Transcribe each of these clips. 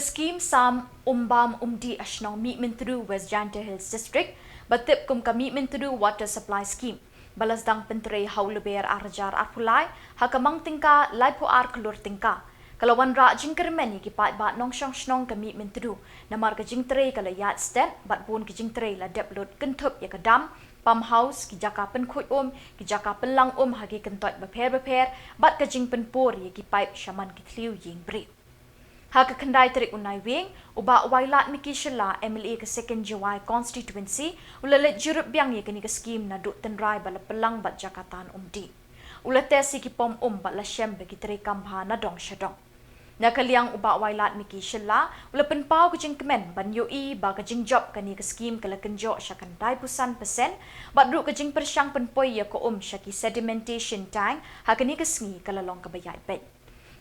Skhim Umdih ashnong Mihmyntdu West Janta Hills District, batip kum ka Mihmyntdu Water Supply Scheme. Balas dang pentrei hauluber arjar arpulai, hakamang tingka laipu ar kelur tingka. Kalawan ra jing Kmen ki pat bat nong shnong ka Mihmyntdu, namar ka jing trei kala Iaid Sted, bat bun ki jing trei la depload kentup ya kadam, pump house ki jaka penkut ki jaka pelang hagi kentot beper, bat ka jing penpor ya ki pipe shaman ki tliu ying bri. Haka kendai terik unai wing, uba Wailadmiki Shillong MLA ke second Jawai constituency, ulalet jurup biang ye kini ke skim na duk tenrai bala pelang bat Jakatan Umdih. Ulatesi ki pom bat la shem bagi terekam ha na dong syadong. Nakaliang uba Wailadmiki Shillong, ula penpau ke jing Kmen ban yoi ba ke jing job kani ke skim kala kenjok syakan dai pusan persen, bat duk ke jing persyang penpoi ya ko syaki sedimentation tank, hakani ke sengi kala long ke bayai Peit.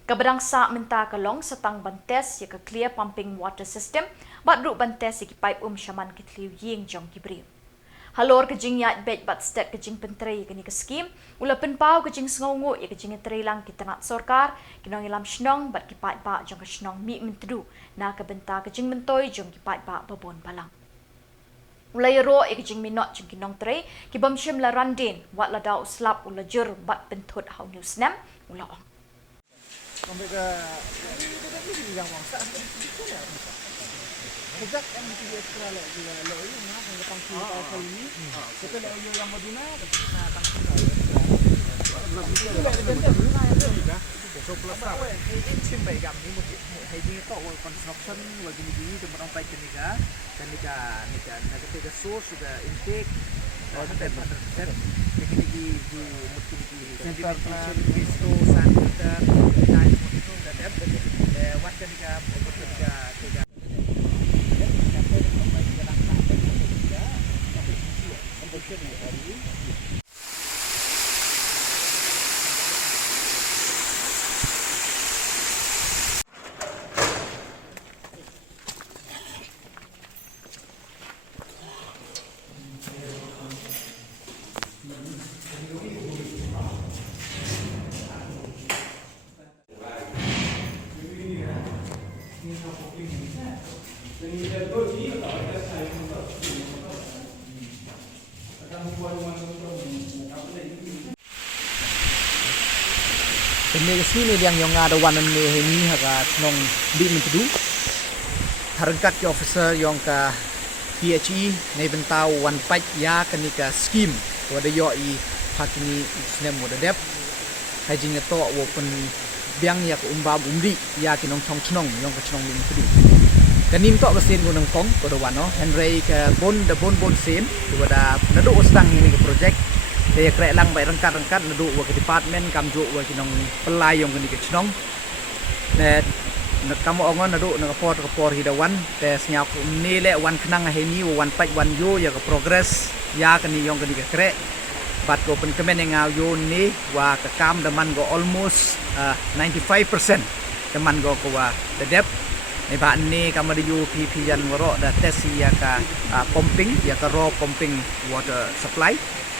Kabadang sa minta kalong setang bantes ya ke clear pumping water system, bat duk bantes ya ki pipe syaman ki tliu ying jong ki bri. Halor ke jing Iaid bat Sted ke jing pentrei kini ke skim, ula penpau ke jing sengongo ya ke jing trelang ki tanat sorkar, kinong ilam shnong bat ki pipe ba jong ke shnong Mihmyntdu, na ke benta ke jing mentoi jong ki pipe ba babon balang. Ulai ro ya ke jing minot jong kinong trei, ki bamshim la randin, wat la dau slap ula jur bat pentut hau news nem, ula ong. Mereka yang mangsa sejak yang di sekolah lo ini mah yang tangki kali ini setelah yang Madinah tangki so plus apa tim baik kami mungkin ini kok construction lagi begini tempat orang baik nika ketika source juga intake teknologi di mungkin di sedimentation pisto saniter Ini sini yang ada warna ini harga nong Mihmyntdu harga ke officer yang ke PHE ni bentau wan Peit ya kenika skim wada yo I hakini snem wada dep hajing to open biang ya ke Umdih ya kinong chong yang ke Mihmyntdu kanim to ke sin gunung kong wada wano henry ke bon sin wada nadu sedang ini ke project dia krek lang bai rangkat nadu wa ke department kamjo wa kinong pelai yang kini ke chnong ne kamu ongon nadu na report hidawan te snyap ni le wan knang heni wan Peit wan yo ya ke progress ya kini yang kini ke krek bat ko pen Kmen ngau yo ni wa ke kam daman go almost 95% daman go ko wa the depth ni ba ni kamu di UPP yan woro da test ya ka pumping ya ka raw pumping water supply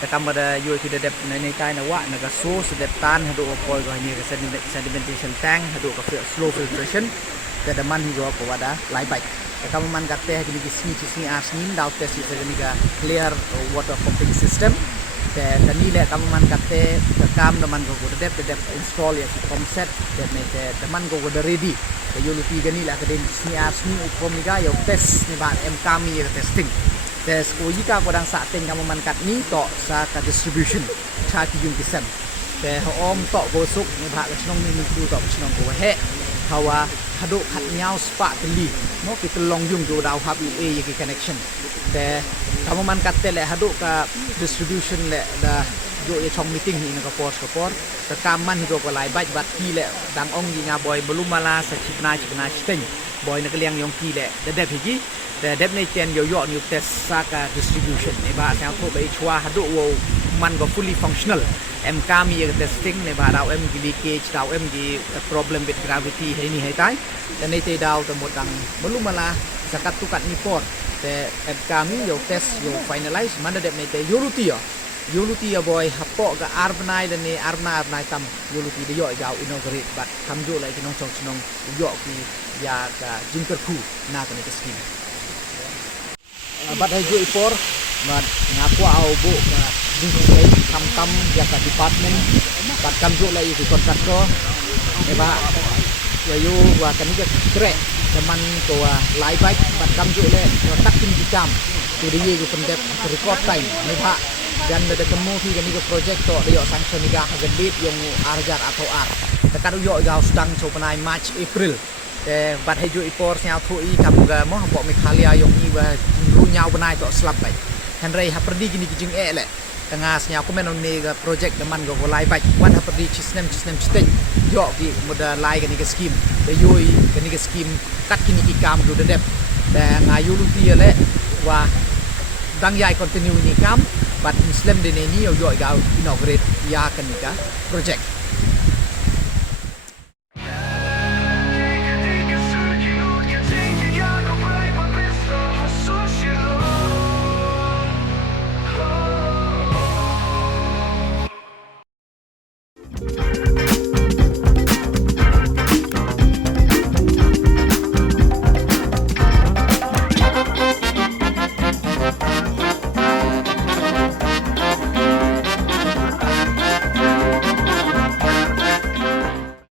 kamu ada UPP da depth ni kai na wa na ka so sedep tan hadu ko go ni ka sedimentation tank hadu ka slow filtration ka daman go ko wada lai bai kamu man ka te ni sini asnin dau test ni ka clear water pumping system dan ni le kamu man ka te kam daman go da depth install ya concept that make daman go da ready ka UPP gani la ka den sini asnin ukom ni ga yo test ni ba kami ya testing tes ko jika kodang sa ting kamu mankat ni to sa ka distribution cha ki yung kisam te om to gosuk ni ba ka chnong ni tu to chnong ko he hawa hadu khat nyao spa tli no ki tlong yung do daw hab e ki connection te kamu mankat te le hadu ka distribution le da jo ye chong meeting ni na ka Bosco ka kaman hi go ko lai bat ki le dang ong yi nga boy belum mala sa chipna sting boy na kliang yung ki le da de hi the definition yo new test saka distribution ne ba sang tho bai chwa hadu wo man go fully functional kami ye testing ne ba daw gi leakage daw gi problem with gravity he ni he tai dan ne te daw to modang belum mala zakat tukat ni port the kami yo test yo finalize mana de ne te Yuluti ya boy hapo ga arbnai dan ni arbnai tam Yuluti de yo ga inaugurate but kamjo lai kinong chong chnong yo ki ya ka jingker khu na ka ni ka scheme bat hai jo ipor mat ngaku au bu ka jingker tam tam ya ka department bat kamjo lai ki kontraktor eba ya yo wa ka ni ka krek teman ko lai baik bat kamjo le tak tin jam tu dia ko pendek record time ni ba dan ada temu ki kan ni projek to yo sanction ni ga gadit yung arjar atau ar tekan yo ga sedang coba March April bat hejo ipor nyau thui kam ga mo bo Meghalaya yung ni ba ru nyau benai to slap bai han rei ha perdi gini ki jing le tengah nyau Kmen ni ga projek teman go lai bai wan ha perdi chisnem stek yo ki moda lai kan ni ga scheme de yoi kan ni ga scheme kat kini ki kam do dep dan ngayu lu ti le wa dang yai continue ni kam but Muslim de ni yo ga inaugurate ya kan ni ga project